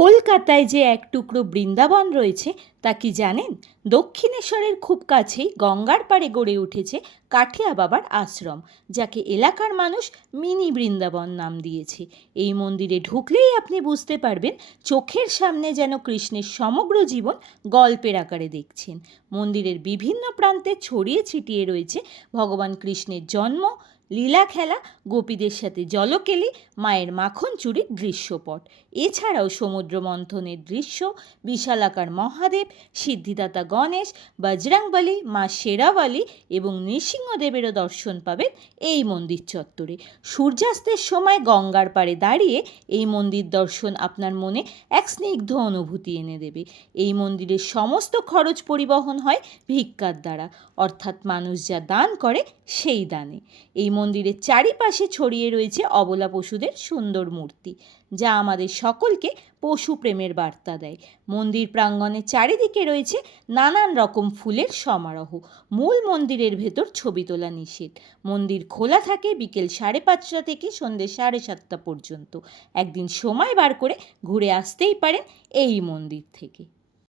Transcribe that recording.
কলকাতায় যে এক টুকরো বৃন্দাবন রয়েছে তা কি জানেন? দক্ষিণেশ্বরের খুব কাছেই গঙ্গার পাড়ে গড়ে উঠেছে কাঠিয়া বাবার আশ্রম, যাকে এলাকার মানুষ মিনি বৃন্দাবন নাম দিয়েছে। এই মন্দিরে ঢুকলেই আপনি বুঝতে পারবেন চোখের সামনে যেন কৃষ্ণের সমগ্র জীবন গল্পের আকারে দেখছেন। মন্দিরের বিভিন্ন প্রান্তে ছড়িয়ে ছিটিয়ে রয়েছে ভগবান কৃষ্ণের জন্ম, লীলা খেলা, গোপীদের সাথে জলকেলি, মায়ের মাখন চুরির দৃশ্যপট। এছাড়াও সমুদ্র মন্থনের দৃশ্য, বিশালাকার মহাদেব, সিদ্ধিদাতা গণেশ, বজরংবলী, মা শেরাওয়ালি এবং নৃসিংহদেবেরও দর্শন পাবেন এই মন্দির চত্বরে। সূর্যাস্তের সময় গঙ্গার পাড়ে দাঁড়িয়ে এই মন্দির দর্শন আপনার মনে এক স্নিগ্ধ অনুভূতি এনে দেবে। এই মন্দিরের সমস্ত খরচ পরিবহন হয় ভিক্ষার দ্বারা, অর্থাৎ মানুষ যা দান করে সেই দানে। এই মন্দিরের চারিপাশে ছড়িয়ে রয়েছে অবলা পশুদের সুন্দর মূর্তি, যা আমাদের সকলকে পশু প্রেমের বার্তা দেয়। মন্দির প্রাঙ্গণের চারিদিকে রয়েছে নানান রকম ফুলের সমারোহ। মূল মন্দিরের ভেতর ছবি তোলা নিষেধ। মন্দির খোলা থাকে বিকেল 5:30 থেকে সন্ধ্যে 7:30 পর্যন্ত। একদিন সময় বার করে ঘুরে আসতেই পারেন এই মন্দির থেকে।